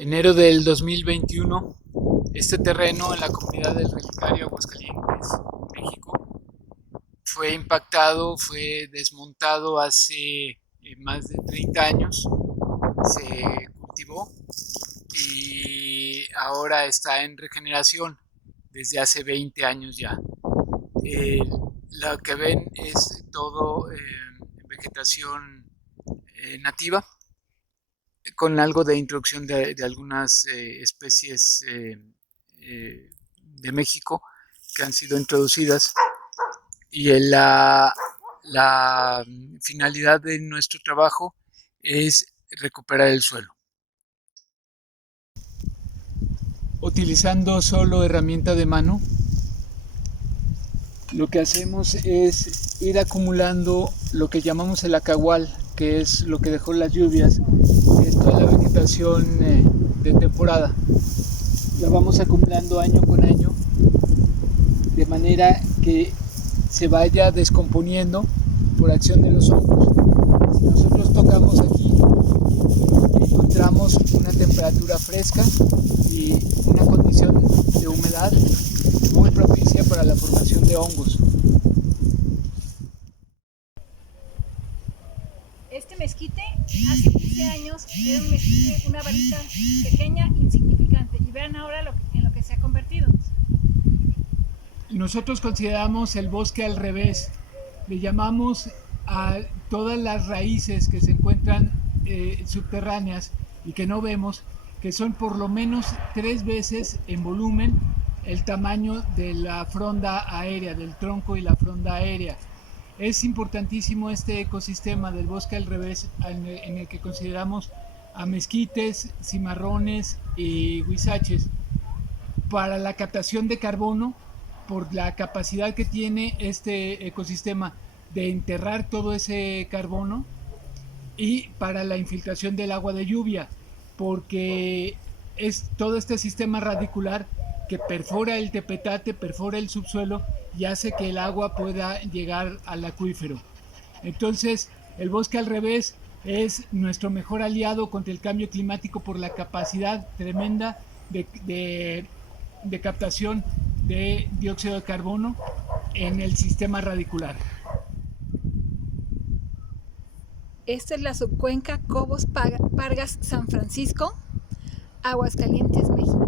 Enero del 2021, este terreno en la comunidad del Relicario Aguascalientes, México, fue impactado, fue desmontado hace más de 30 años, se cultivó y ahora está en regeneración desde hace 20 años ya. Eh, lo que ven es todo vegetación nativa, con algo de introducción de algunas especies de México que han sido introducidas. Y la finalidad de nuestro trabajo es recuperar el suelo. Utilizando solo herramienta de mano, lo que hacemos es ir acumulando lo que llamamos el acahual, que es lo que dejó las lluvias, que es toda la vegetación de temporada. La vamos acumulando año con año, de manera que se vaya descomponiendo por acción de los hongos. Si nosotros tocamos aquí, encontramos una temperatura fresca y una condición de humedad muy propicia para la formación de hongos. Este mezquite hace 15 años era un mezquite, una varita pequeña, insignificante, y vean ahora en lo que se ha convertido. Nosotros consideramos el bosque al revés. Le llamamos a todas las raíces que se encuentran subterráneas y que no vemos, que son por lo menos 3 veces en volumen el tamaño de la fronda aérea, del tronco y la fronda aérea. Es importantísimo este ecosistema del bosque al revés, en el que consideramos a mezquites, cimarrones y huizaches para la captación de carbono, por la capacidad que tiene este ecosistema de enterrar todo ese carbono, y para la infiltración del agua de lluvia, porque es todo este sistema radicular que perfora el tepetate, perfora el subsuelo y hace que el agua pueda llegar al acuífero. Entonces, el bosque al revés es nuestro mejor aliado contra el cambio climático por la capacidad tremenda de captación de dióxido de carbono en el sistema radicular. Esta es la subcuenca Cobos-Pargas-San Francisco, Aguascalientes, México.